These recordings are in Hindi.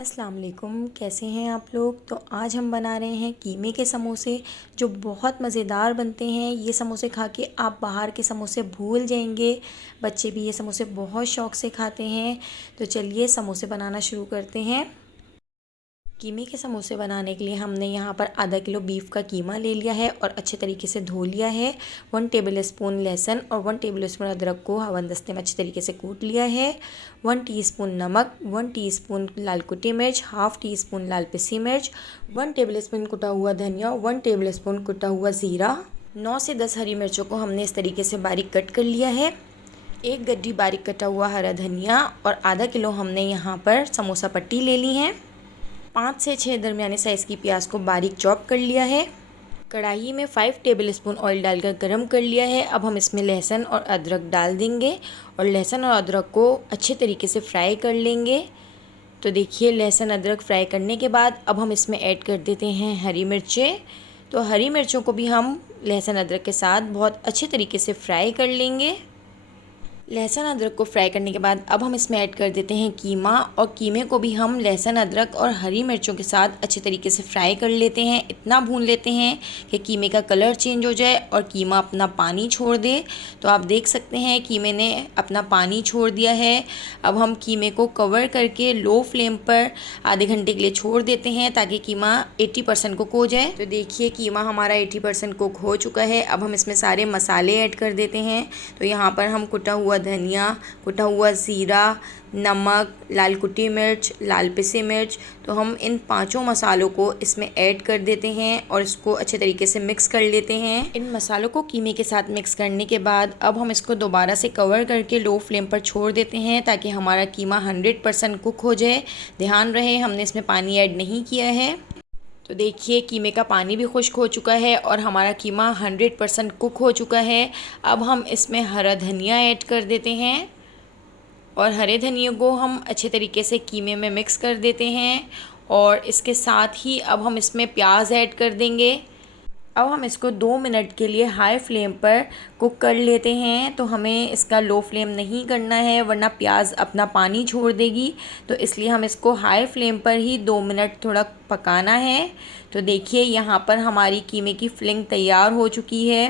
अस्सलाम वालेकुम, कैसे हैं आप लोग। तो आज हम बना रहे हैं कीमे के समोसे जो बहुत मज़ेदार बनते हैं। ये समोसे खा के आप बाहर के समोसे भूल जाएंगे। बच्चे भी ये समोसे बहुत शौक़ से खाते हैं। तो चलिए समोसे बनाना शुरू करते हैं। कीमे के समोसे बनाने के लिए हमने यहाँ पर आधा किलो बीफ का कीमा ले लिया है और अच्छे तरीके से धो लिया है। 1 टेबलस्पून लहसुन और 1 टेबलस्पून अदरक को हवनदस्ते में अच्छे तरीके से कूट लिया है। 1 टीस्पून नमक, 1 टीस्पून लाल कुटी मिर्च, हाफ़ टी स्पून लाल पिसी मिर्च, 1 टेबलस्पून कुटा हुआ धनिया, 1 टेबलस्पून कुटा हुआ ज़ीरा, 9 से 10 हरी मिर्चों को हमने इस तरीके से बारीक कट कर लिया है। एक गड्डी बारीक कटा हुआ हरा धनिया और आधा किलो हमने यहाँ पर समोसा पट्टी ले ली है। 5 से 6 दरमियाने साइज़ की प्याज को बारीक चॉप कर लिया है। कढ़ाई में 5 टेबलस्पून ऑयल डालकर गरम कर लिया है। अब हम इसमें लहसुन और अदरक डाल देंगे और लहसुन और अदरक को अच्छे तरीके से फ्राई कर लेंगे। तो देखिए लहसुन अदरक फ्राई करने के बाद अब हम इसमें ऐड कर देते हैं हरी मिर्चें। तो हरी मिर्चों को भी हम लहसुन अदरक के साथ बहुत अच्छे तरीके से फ्राई कर लेंगे। लहसुन अदरक को फ्राई करने के बाद अब हम इसमें ऐड कर देते हैं कीमा और कीमे को भी हम लहसुन अदरक और हरी मिर्चों के साथ अच्छे तरीके से फ्राई कर लेते हैं। इतना भून लेते हैं कि कीमे का कलर चेंज हो जाए और कीमा अपना पानी छोड़ दे। तो आप देख सकते हैं कीमे ने अपना पानी छोड़ दिया है। अब हम कीमे को कवर करके लो फ्लेम पर आधे घंटे के लिए छोड़ देते हैं ताकि कीमा 80% कुक हो जाए। तो देखिए कीमा हमारा 80% कुक हो चुका है। अब हम इसमें सारे मसाले ऐड कर देते हैं। तो यहाँ पर हम कुटा हुआ धनिया, कुटा हुआ ज़ीरा, नमक, लाल कुटी मिर्च, लाल पिसी मिर्च, तो हम इन 5 मसालों को इसमें ऐड कर देते हैं और इसको अच्छे तरीके से मिक्स कर लेते हैं। इन मसालों को कीमे के साथ मिक्स करने के बाद अब हम इसको दोबारा से कवर करके लो फ्लेम पर छोड़ देते हैं ताकि हमारा कीमा 100% कुक हो जाए। ध्यान रहे हमने इसमें पानी ऐड नहीं किया है। तो देखिए कीमे का पानी भी खुश्क हो चुका है और हमारा कीमा 100% कुक हो चुका है। अब हम इसमें हरा धनिया ऐड कर देते हैं और हरे धनिया को हम अच्छे तरीके से कीमे में मिक्स कर देते हैं और इसके साथ ही अब हम इसमें प्याज ऐड कर देंगे। अब हम इसको 2 मिनट के लिए हाई फ्लेम पर कुक कर लेते हैं। तो हमें इसका लो फ्लेम नहीं करना है वरना प्याज अपना पानी छोड़ देगी। तो इसलिए हम इसको हाई फ्लेम पर ही 2 मिनट थोड़ा पकाना है। तो देखिए यहाँ पर हमारी कीमे की फिलिंग तैयार हो चुकी है।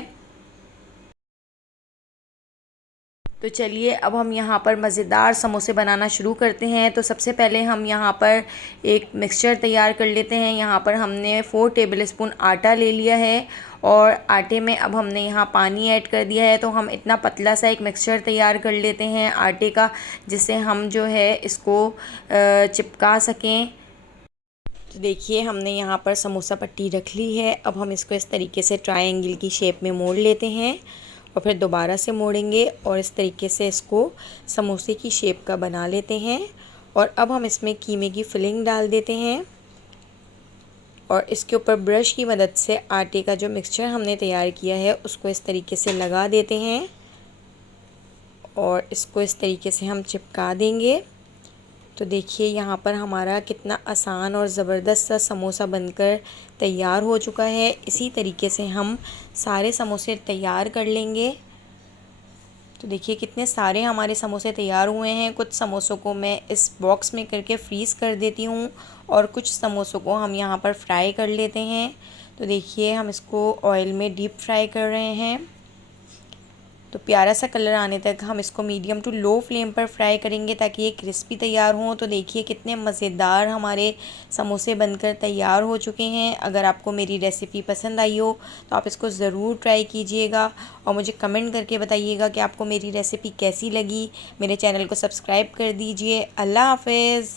तो चलिए अब हम यहाँ पर मज़ेदार समोसे बनाना शुरू करते हैं। तो सबसे पहले हम यहाँ पर एक मिक्सचर तैयार कर लेते हैं। यहाँ पर हमने 4 टेबलस्पून आटा ले लिया है और आटे में अब हमने यहाँ पानी ऐड कर दिया है। तो हम इतना पतला सा एक मिक्सचर तैयार कर लेते हैं आटे का, जिससे हम जो है इसको चिपका सकें। तो देखिए हमने यहाँ पर समोसा पट्टी रख ली है। अब हम इसको इस तरीके से ट्रायंगल की शेप में मोड़ लेते हैं और फिर दोबारा से मोड़ेंगे और इस तरीके से इसको समोसे की शेप का बना लेते हैं। और अब हम इसमें कीमे की फिलिंग डाल देते हैं और इसके ऊपर ब्रश की मदद से आटे का जो मिक्सचर हमने तैयार किया है उसको इस तरीके से लगा देते हैं और इसको इस तरीके से हम चिपका देंगे। तो देखिए यहाँ पर हमारा कितना आसान और ज़बरदस्त सा समोसा बनकर तैयार हो चुका है। इसी तरीके से हम सारे समोसे तैयार कर लेंगे। तो देखिए कितने सारे हमारे समोसे तैयार हुए हैं। कुछ समोसों को मैं इस बॉक्स में करके फ्रीज़ कर देती हूँ और कुछ समोसों को हम यहाँ पर फ्राई कर लेते हैं। तो देखिए हम इसको ऑयल में डीप फ्राई कर रहे हैं। तो प्यारा सा कलर आने तक हम इसको मीडियम टू लो फ्लेम पर फ्राई करेंगे ताकि ये क्रिस्पी तैयार हों। तो देखिए कितने मज़ेदार हमारे समोसे बनकर तैयार हो चुके हैं। अगर आपको मेरी रेसिपी पसंद आई हो तो आप इसको ज़रूर ट्राई कीजिएगा और मुझे कमेंट करके बताइएगा कि आपको मेरी रेसिपी कैसी लगी। मेरे चैनल को सब्सक्राइब कर दीजिए। अल्लाह हाफ़िज़।